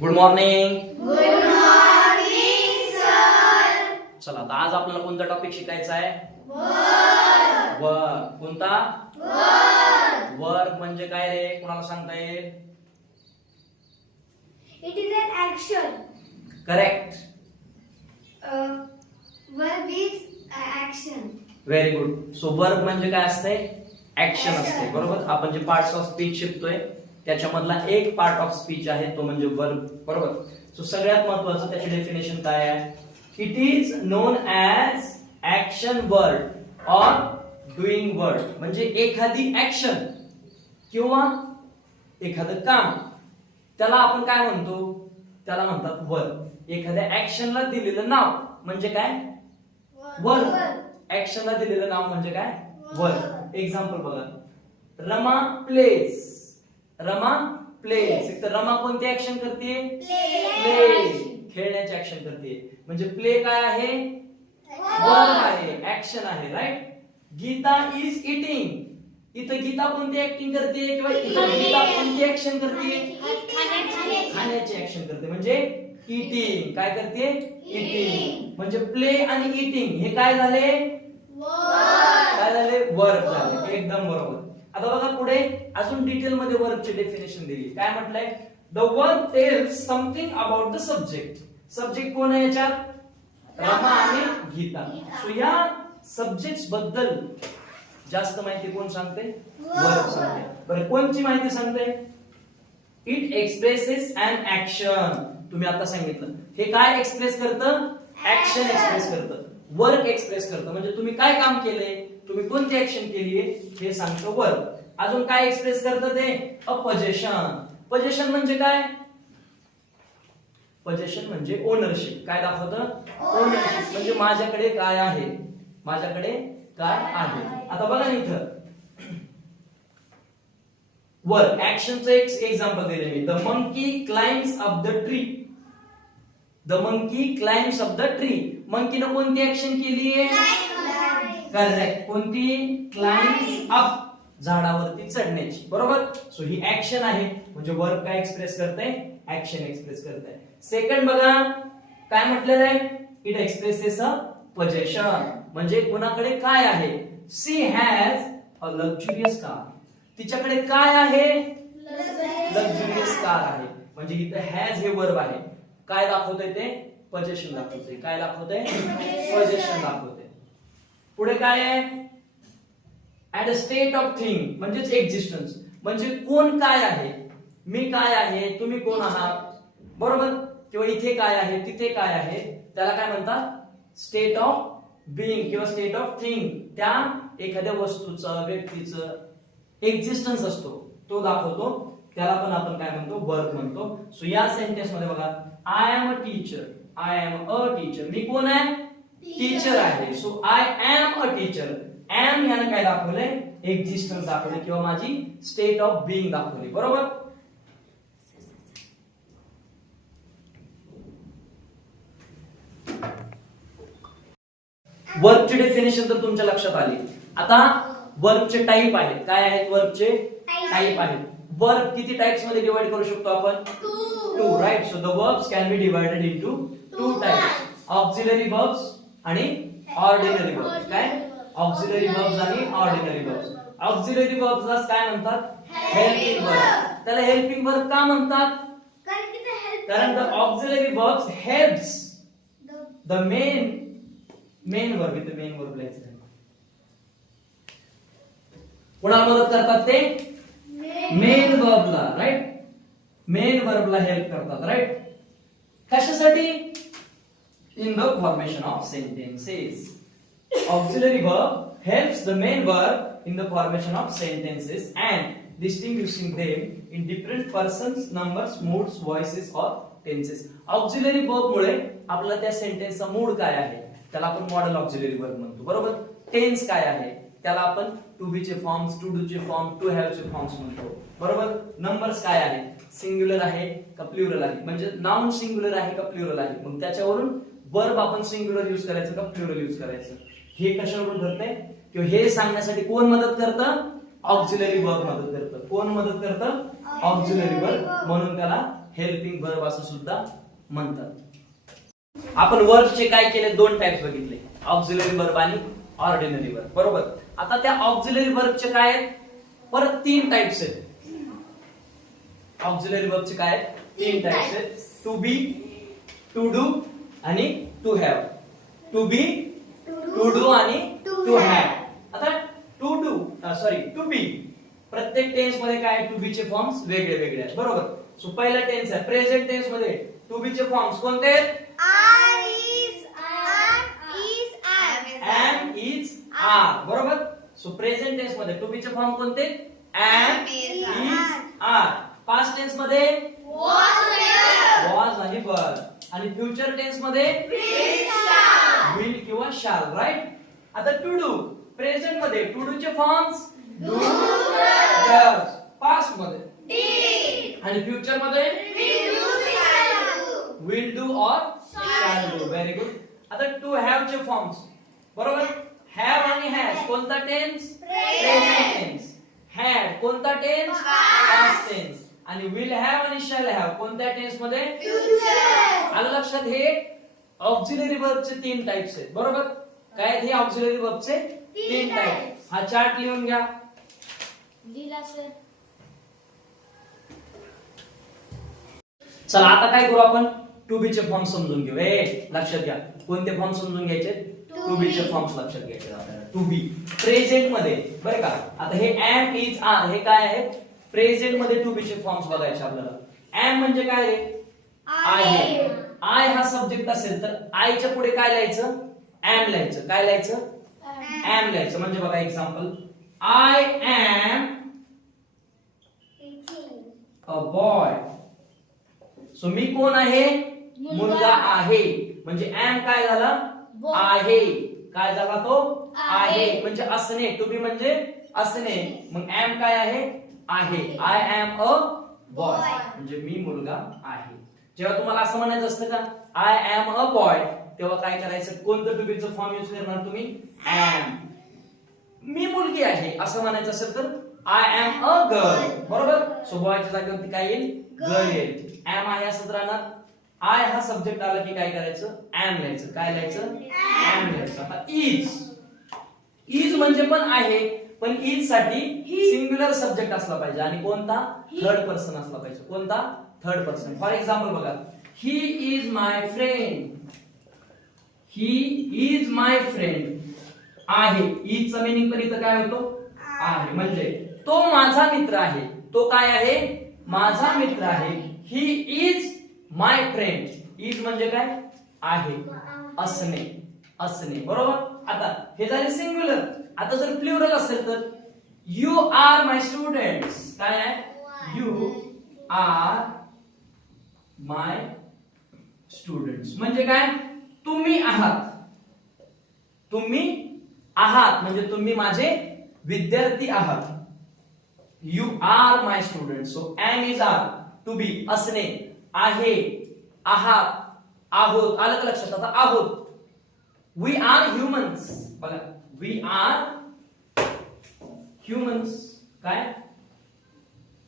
Good morning. Good morning sir. चला आता आज आपल्याला कोणता टॉपिक शिकायचा आहे? वर्ब. वर्ब. कोणता? वर्ब. वर्ब म्हणजे काय रे? कोणाला सांगता येईल? It is an action. Correct. Verb is action. Very good. So verb म्हणजे काय असते? ऍक्शन असते. बरोबर. आपण जे पार्ट्स ऑफ स्पीच शिकतोय त्याच्यामधला एक पार्ट ऑफ स्पीच आहे तो म्हणजे वर्ब. बरोबर. सो सगळ्यात महत्त्वाचं त्याची डेफिनेशन काय आहे? It is non as action word or doing word. म्हणजे एखादी ऍक्शन किंवा एखादं काम त्याला आपण काय म्हणतो? त्याला म्हणतात वर्ब. एखाद्या ऍक्शनला दिलेलं नाव म्हणजे काय? वर्ब. ऍक्शनला दिलेलं नाव म्हणजे काय? वर्ब. एक्झाम्पल बघा. रमा प्लेज. रमा प्लेज. एक तर रमा कोणती ऍक्शन करते? प्ले. खेळण्याची ऍक्शन करते. म्हणजे प्ले काय आहे? वर्ब आहे, ऍक्शन आहे. राईट. Geeta is eating. इथं गीता कोणती ऍक्टिंग करते किंवा इथं गीता कोणती ऍक्शन करते? खाण्याची ऍक्शन करते. म्हणजे इटिंग. काय करते? इटिंग. म्हणजे प्ले आणि इटिंग हे काय झाले? काय झाले? वर्ब झाले. एकदम बरोबर. आता बघा पुढे अजून डिटेल मध्ये वर्बची डेफिनेशन दिली. काय म्हटलंय? The verb tells something about the subject. Subject कोण आहे याच्यात? रमा आणि गीता. सो या सब्जेक्ट्स बद्दल जास्त माहिती कोण सांगते? वर्ब सांगते. बरं कोणची माहिती सांगते? It expresses an action. तुम्ही आता सांगितलं हे काय एक्सप्रेस करतं? ऍक्शन एक्सप्रेस करतं, वर्क एक्सप्रेस करतं. म्हणजे तुम्ही काय काम केलंय, तुम्ही कोणती ऍक्शन केलीये हे सांगतं वर्ब. अजून काय एक्सप्रेस करतं ते? A position. पोझिशन म्हणजे काय? पोझिशन म्हणजे ओनरशिप. काय दाखवतं? ओनरशिप. म्हणजे माझ्याकडे काय आहे, माझ्याकडे काय आहे. आता बघा ना इथं वर्क ऍक्शनचं एक एक्झाम्पल दिले मी. The monkey climbs up the tree. The monkey climbs up the tree. मंकीनं कोणती ऍक्शन केली आहे? करेक्ट. कोणती? Climbs up. झाडावरती चढण्याची. बरोबर. सो ही ऍक्शन आहे. म्हणजे वर्ब काय एक्सप्रेस करते? ऍक्शन एक्सप्रेस करते. सेकंड बघा काय म्हटलेलं आहे? It expresses a position. म्हणजे कोणाकडे काय आहे? She has a luxurious car. तिच्याकडे काय आहे? लक्झुरियस कार आहे. म्हणजे इथं हॅज हे वर्ब आहे. काय दाखवतंय ते? पोझिशन दाखवतंय. काय दाखवतंय? पोझिशन दाखवतंय. पुढे काय आहे? At a state of thing म्हणजेच एक्झिस्टन्स. म्हणजे कोण काय आहे, मी काय आहे, तुम्ही कोण आहात. बरोबर. किंवा इथे काय आहे, तिथे काय आहे, त्याला काय म्हणतात? स्टेट ऑफ बिईंग किंवा स्टेट ऑफ थिंग. त्या एखाद्या वस्तूचं, व्यक्तीचं एक्झिस्टन्स असतो तो दाखवतो. त्याला पण आपण काय म्हणतो? वर्ब म्हणतो. सो या सेंटेन्स मध्ये बघा. I am a teacher. I am a teacher. मी कोण आहे? टीचर आहे. So I am a teacher. Am याने काय दाखवलंय? एक्झिस्टन्स दाखवले किंवा माझी स्टेट ऑफ बिईंग दाखवली. बरोबर. वर्बची डेफिनेशन तर तुमच्या लक्षात आली. आता वर्बचे टाइप आहेत. काय आहेत वर्बचे? टाइप आहेत. वर्ब किती टाइप्स मध्ये डिवाइड करू शकतो आपण? Two. Right. So the verbs can be divided into two types. Auxiliary verbs आणि ऑर्डिनरी वर्ब्स. काय? ऑक्झिलरी वर्ब्स आणि ऑर्डिनरी वर्ब्स. ऑक्झिलरी वर्ब्सला काय म्हणतात? Helping verb. त्याला हेल्पिंग वर्ब का म्हणतात? कारण the auxiliary verbs helps the main verb. इथे मेन वर्ब लिहायचं. कोणाला मदत करतात ते? मेन वर्बला. राईट. मेन वर्बला हेल्प करतात. राईट. कशासाठी? In the formation of sentences. Auxiliary verb helps the main verb in the formation of sentences and distinguishing them in different persons, numbers, moods, voices or tenses. Auxiliary verb मुळे आपल्याला त्या सेंटेन्सचा mood काय आहे त्याला आपण modal auxiliary verb म्हणतो. बरोबर. Tense काय आहे त्याला आपण टू बी चे फॉर्म्स, टू डू चे फॉर्म, टू हॅव चे फॉर्म्स म्हणतो. बरोबर. नंबर्स काय आहे? सिंग्युलर आहे का प्लुरल आहे. म्हणजे नाउन सिंग्युलर आहे का प्लुरल आहे. मग त्याच्यावरून वर्ब आपण सिंग्युलर यूज करायचं का प्लुरल यूज करायचं हे कशावरून ठरते? किंवा हे सांगण्यासाठी कोण मदत करतं? ऑक्झिलरी वर्ब मदत करतं. कोण मदत करतं? ऑक्झिलरी वर्ब, म्हणून त्याला हेल्पिंग वर्ब असं सुद्धा म्हणतात. आपण वर्बचे काय केले, दोन टाइप्स बघितले, ऑक्झिलरी वर्ब आणि ऑर्डिनरी वर्ब. बरोबर. आता त्या ऑक्झिलरी वर्बचे काय आहेत, परत तीन टाइप्स आहेत. ऑक्झिलरी वर्बचे काय आहेत, तीन टाइप्स आहेत. टू बी, टू डू आणि to have. To be, to do आणि टू हॅव. आता टू डू टू बी, प्रत्येक टेन्स मध्ये काय, टू बी चे फॉर्म्स वेगळे वेगळे आहेत. बरोबर. सो पहिला टेन्स आहे प्रेझेंट टेन्स मध्ये टू बी चे फॉर्म्स कोणते आहेत, am, is, are. बरोबर. सो प्रेझेंट टेन्स मध्ये टू बी चे फॉर्म कोणते, am, is, are. Past tense मध्ये was आणि were. आणि फ्युचर टेन्स मध्ये will किंवा shall. राईट. आता टू डू, प्रेझेंट मध्ये टू डू चे फॉर्म्स do, does. पास्ट मध्ये did. आणि फ्युचर मध्ये will do or shall do. Very good. आता टू हॅव चे फॉर्म्स. बरोबर. हॅव आणि हॅज कोणता टेन्स, प्रेझेंट टेन्स. हॅड कोणता टेन्स, पास्ट टेन्स. आणि विल हॅव आणि शॅल हॅव कोणत्या टेन्स मध्ये, फ्युचर. आलं लक्षात. हे ऑक्झिलरी वर्बचे तीन टाइप्स आहेत. बरोबर. काय आहेत हे ऑक्झिलरी वर्बचे तीन टाइप्स. हा चार्ट लिहून घ्या. चला आता काय करू आपण, टू बी चे फॉर्म समजून घेऊ. लक्षात घ्या, कोणते फॉर्म समजून घ्यायचे, टू बी चे फॉर्म्स लक्षात घ्यायचे आपल्याला. टू बी प्रेझेंट मध्ये, बरं का. आता हे एम, इज, आर हे काय आहेत, प्रेझेंट मध्ये टू बी चे फॉर्म्स बघायचे आपल्याला. एम म्हणजे काय रे, आहे. आय हा सब्जेक्ट असेल तर आयच्या पुढे काय लिहायचं, एम लिहायचं. काय लिहायचं, एम लिहायचं. म्हणजे बघा example, I am a boy. So मी कोण आहे, मुलगा आहे. म्हणजे एम काय झाला, आहे. काय झाला तो, आहे. म्हणजे असणे. टू बी म्हणजे असणे. मग एम काय आहे, आहे. आय एम अ बॉय म्हणजे मी मुलगा आहे. जेव्हा तुम्हाला असं म्हणायचं असतं का, आय एम अ बॉय, तेव्हा काय करायचं, कोणतं टू बीचं फॉर्म युज करणार तुम्ही, एम. मी मुलगी आहे असं म्हणायचं असेल तर आय एम अ गर्ल. बरोबर. सो बॉयच्या जागेवरती काय येईल, गर्ल येईल. एम आहे असंच राहणार. आय हा सब्जेक्ट आला की काय करायचं, एम लिहायचं. काय लिहायचं, एम लिहायचं. आता इज, इज म्हणजे पण आहे, पण इज साठी सिंग्युलर सब्जेक्ट असला पाहिजे. आणि कोणता, थर्ड पर्सन असला पाहिजे. कोणता, थर्ड पर्सन. फॉर एक्झाम्पल बघा, he is my friend. He is my friend. आहे, इजचा मीनिंग पण इथं काय होतो, आहे. म्हणजे तो माझा मित्र आहे. तो काय आहे, माझा मित्र आहे. He is my friend. Is म्हणजे काय, आहे, असणे, असणे. बरोबर. आता हे झाले सिंग्युलर. आता जर प्लुरल असेल तर यू आर माय स्टुडंट्स. काय आहे, यू आर माय स्टुडंट्स. म्हणजे काय, तुम्ही आहात. तुम्ही आहात म्हणजे तुम्ही माझे विद्यार्थी आहात. You are my students. So am is are, to be असणे, आहे, आहात, आहोत. आलं का लक्षात. आता आहोत, वी आर ह्युमन्स. बघा, वी आर ह्युमन्स. काय,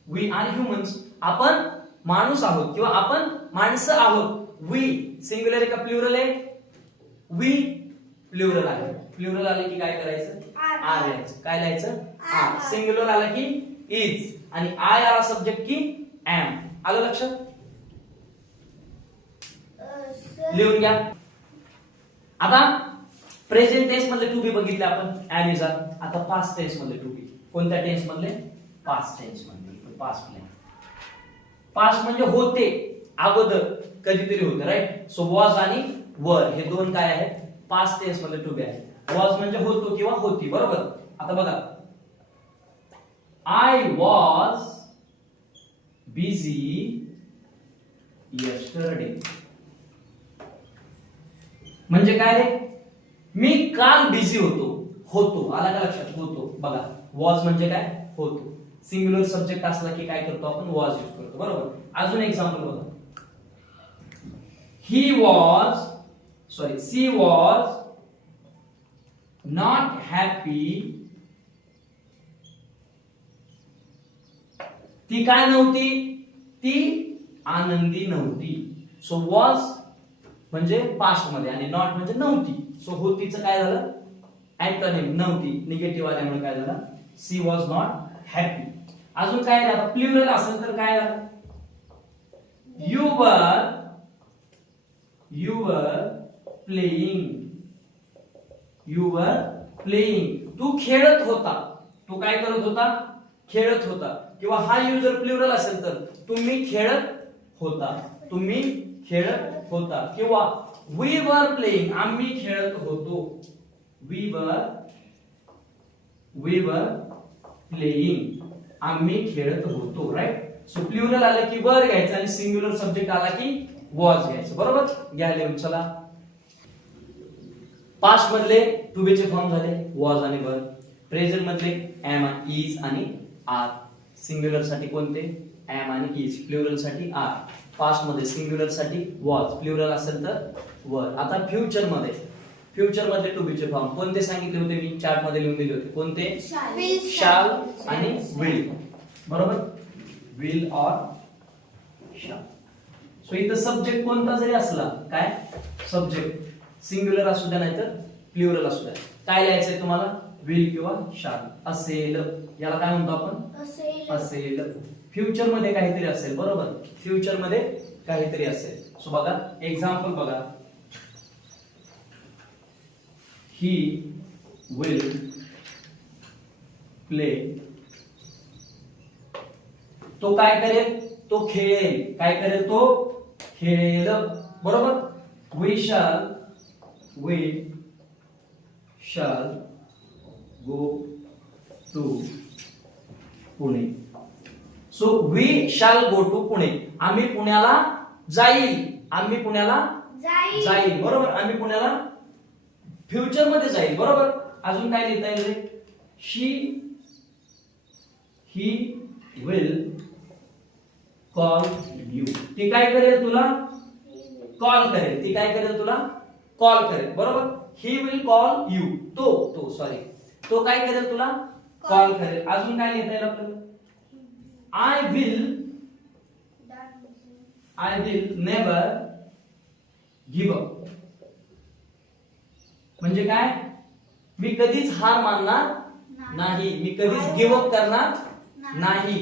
वी आर ह्युमन्स. आपण माणूस आहोत किंवा आपण माणसं आहोत. वी सिंग्युलर का प्लुरल आहे, वी प्लुरल आहे. प्लुरल आले की काय करायचं, आर लिहायचं. काय लिहायचं, आर. सिंग्युलर आलं की इज. आणि आय आला सब्जेक्ट की एम. आलं लक्षात. लिहून घ्या. आता प्रेझेंट टेन्स मधले टू बी बघितले आपण, एम इज आर. आता पास्ट टेन्स मधले टू बी. कोणत्या टेन्स मधले, पास्ट टेन्स मधले. पास्ट मधले, पास्ट म्हणजे होते, अगोदर कधीतरी होते. राईट. सो वॉज आणि वर हे दोन काय आहेत, पास्ट टेन्स मध्ये टू बी आहे. वॉज म्हणजे होतो किंवा होती. बरोबर. आता बघा, आय वॉज बिझी यस्टरडे. म्हणजे काय रे, मी काल बिझी होतो. होतो आला का लक्षात, होतो. बघा, वॉज म्हणजे काय, होतो. सिंग्युलर सब्जेक्ट असला की काय करतो आपण, वॉज यूज करतो. बरोबर. अजून एक्झाम्पल बघा, he was sorry she was not happy. ती काय नव्हती, ती आनंदी नव्हती. सो वॉज म्हणजे पास्ट मध्ये आणि नॉट म्हणजे नव्हती. सो होतीचं काय झालं, अँटोनिम नव्हती, निगेटिव्ह आल्यामुळे काय झालं, सी वॉज नॉट हॅपी. अजून काय आता प्लुरल असेल तर काय झालं, you were playing, you were playing, तू खेळत होता. तू काय करत होता, खेळत होता. किंवा हा यू जर प्लुरल असेल तर तुम्ही खेळत होता, तुम्ही खेळत होता. किंवा वी वर प्लेइंग, आम्ही खेळत होतो. वी वर प्लेइंग, आम्ही खेळत होतो. राईट. सो प्लुरल आलं की वर घ्यायचं आणि सिंग्युलर सब्जेक्ट आला की वॉज घ्यायचं. बरोबर. घ्या लिहून. चला, पास्ट मधले टू बी चे फॉर्म झाले वॉज आणि वर. प्रेझेंट मधले एम, इज आणि आर. सिंग्युलर साठी कोणते, एम आणि इज. प्लुरल साठी आर. पास्ट मध्ये सिंग्युलर साठी वॉज, प्लुरल असेल तर वर. आता फ्युचर मध्ये, फ्युचर मध्ये टू बी चे फॉर्म कोणते सांगितले होते मी चार्ट मध्ये लिहून दिले होते. कोणते, शाल आणि विल. बरोबर. विल ऑर शाल. सो इथं सब्जेक्ट कोणता जरी असला, काय सब्जेक्ट सिंग्युलर असू द्या नाहीतर प्लुरल असू द्या, काय लिहायचंय तुम्हाला, विल किंवा शाल. असेल, याला काय म्हणतो आपण, असेल. फ्युचर मध्ये काहीतरी असेल. बरोबर. फ्युचर मध्ये काहीतरी असेल. सो बघा एक्झाम्पल बघा, ही विल प्ले, तो काय करेल, तो खेळेल. काय करेल, तो खेळेल. बरोबर. We shall go to Pune. So we shall go to Pune, आम्ही पुण्याला जाईल. आम्ही पुण्याला जाईल. बरोबर. आम्ही पुण्याला फ्युचर मध्ये जाईल. बरोबर. अजून काय लिहिता येईल रे, ही विल कॉल यू, ती काय करेल तुला, कॉल करेल. ती काय करेल तुला, कॉल करेल. बरोबर. ही विल कॉल यू, तो सॉरी, तो काय करेल तुला, कॉल करेल. अजून काय लिहिता येईल आपल्याला, I will never give up. म्हणजे काय, मी कधीच हार मानणार नाही, मी कधीच गिव्ह अप करणार नाही.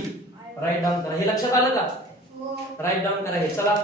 राईट डाऊन करा. हे लक्षात आलं का, राईट डाऊन करा हे. चला